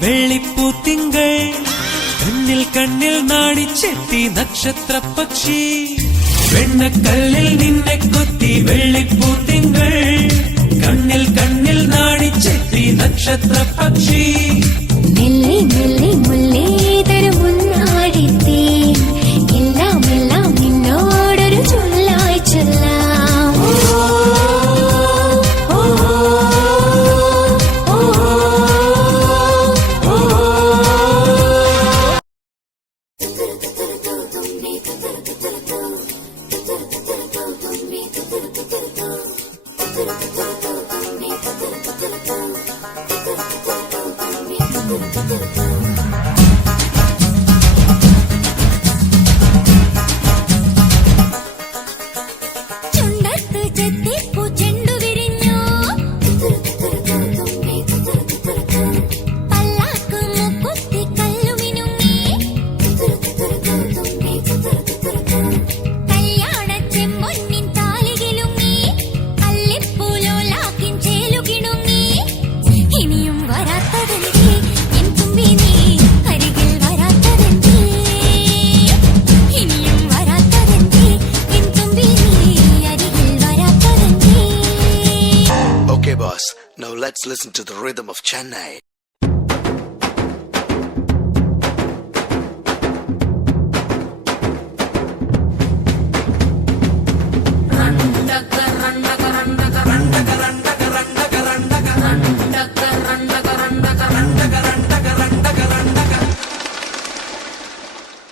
വെള്ളിപ്പൂത്തിങ്കൾ കണ്ണിൽ കണ്ണിൽ നാടിച്ചെത്തി നക്ഷത്ര പക്ഷി വെണ്ണക്കല്ലിൽ നിന്നെ കൊത്തി വെള്ളിപ്പൂത്തിങ്കൾ കണ്ണിൽ കണ്ണിൽ നാടിച്ചെത്തി നക്ഷത്ര പക്ഷി മെല്ലെ മെല്ലെ മുല്ലേ തരുമുന്നാടിത്തേ എല്ലാം എല്ലാം നിന്നോടൊരു ചൊല്ലായി ചൊല്ലാം Now let's listen to the rhythm of Chennai.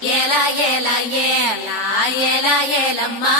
Yela yela yela yela yela ma.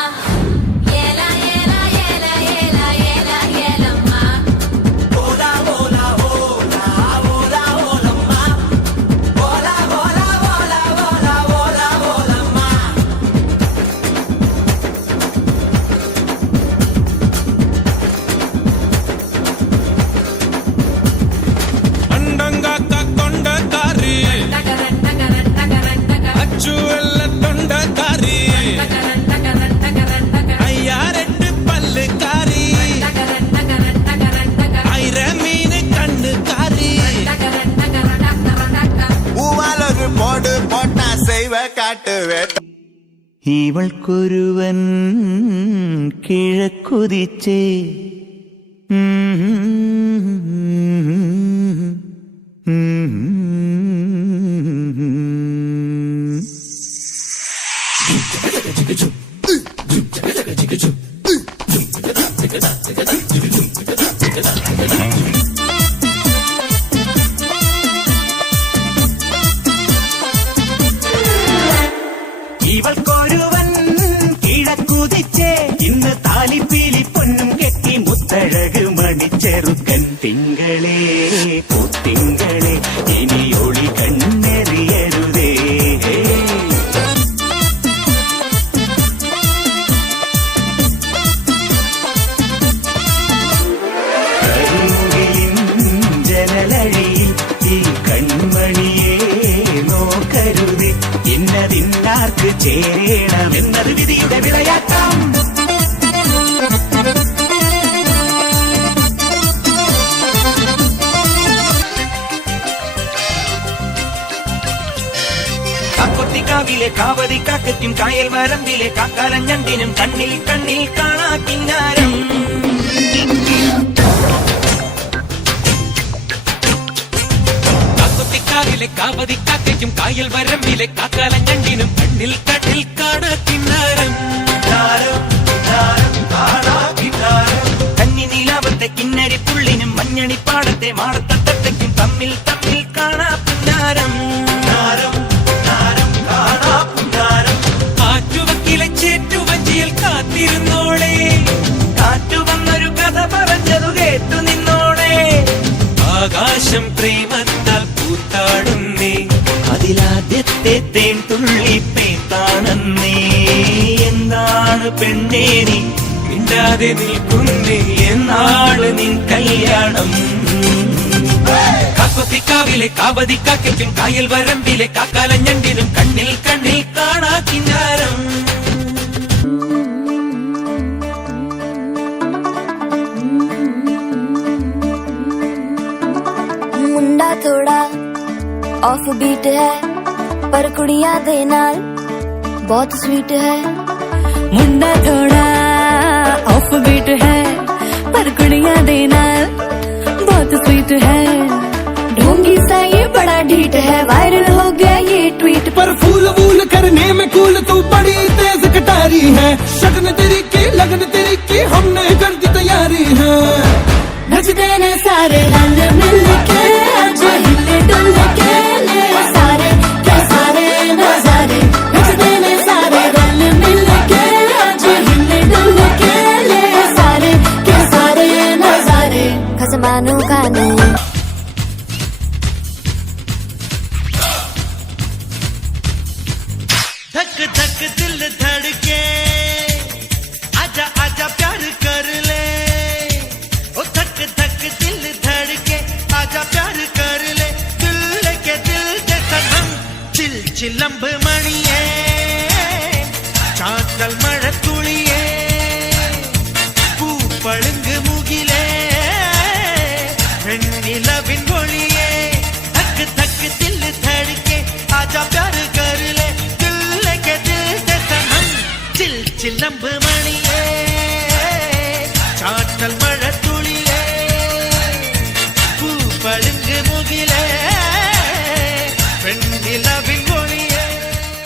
ഇവൾക്കൊരുവൻ കിഴക്കുതിച്ചേ ഇവൾക്കൊരുവൻ കിഴക്കുതിച്ചേ ഇന്ന് താലിപ്പീലി പൊന്നും കെട്ടി മുത്തഴക് മണിച്ചെറുക്കൻ തിങ്കളേ പൂത്തിങ്കളെ ഇനി ഒളി കണ്ണെറിയരുതേ കരിമുകിലിൻ ജനലഴിയിൽ ഈ കൺമണിയെ നോക്കരുതേ ഇന്നതിന്നാർക്ക് ചേരണമെന്നത് വിധിയുടെ വിളയാട്ടം കാക്കൊത്തിക്കാവിലെ കാവതി കാക്കയ്ക്കും കായൽ വരമ്പിലെ കാക്കാലഞ്ഞണ്ടിനും കണ്ണിൽ കണ്ണിൽ കാണാ കിന്നാരം കാവതി കാക്കയ്ക്കും കായൽ വരമ്പിലെ കാക്കാലഞ്ഞണ്ടിനും കണ്ണിൽ കണ്ണിൽ കാണാ കിന്നാരം കന്നി നീലാവത്തെ കിന്നരി പുള്ളിനും മഞ്ഞണിപ്പാടത്തെ മാടത്തട്ടയ്ക്കും തമ്മിൽ തമ്മിൽ കാണാ പിന്നാരം ആറ്റുവക്കിലെ ചേറ്റുവഞ്ചിയിൽ കാത്തിരുന്നോളെ കാറ്റു വന്നൊരു കഥ പറഞ്ഞതു കേട്ടു നിന്നോളെ ആകാശം പ്രേമത്താൽ പൂത്താടുന്നേ അതിലാദ്യത്തെ തേൻ തുള്ളി പേത്താണെന്നേ എന്താണ് പെണ്ണേ നീ മിണ്ടാതെ നിൽക്കുന്നേ എന്നാള് നിൻ കല്യാണം കാക്കൊത്തിക്കാവിലെ കാവതി കാക്കയ്ക്കും കായൽ വരമ്പിലെ കാക്കാലഞ്ഞണ്ടിനും കണ്ണിൽ കണ്ണിൽ കാണാ കിന്നാരം मुंडा थोड़ा ऑफ बीट है पर कुड़ियां दे नाल बहुत स्वीट है मुंडा थोड़ा ऑफ बीट है पर कुड़ियां दे नाल बहुत स्वीट है ढोंगी सा ये बड़ा ढीठ है वायरल हो गया ये ट्वीट पर फूल वूल करने में कूल तू बड़ी तेज कटारी है शगन तेरी की लगन तेरी की हमने कर दी तैयारी है नचते ने सारे रंग मिल के आज हिले डुल के ले सारे के सारे नजारे नचते ने सारे रंग मिल के आज हिले डुल के ले सारे के सारे नजारे खसमानो खाने धक धक दिल धड़के आजा आजा प्यार कर ले ओ धक धक दिल धड़के आजा प्यार कर ले दिल के दिल के सनम चिल चिलंब मणिये चातल मड़ तुड़िये पूपळंग मुगिले निलविन बोलिए धक धक दिल धड़के आजा प्यार कर ले चिल चिलंब मणिये चाटल मड़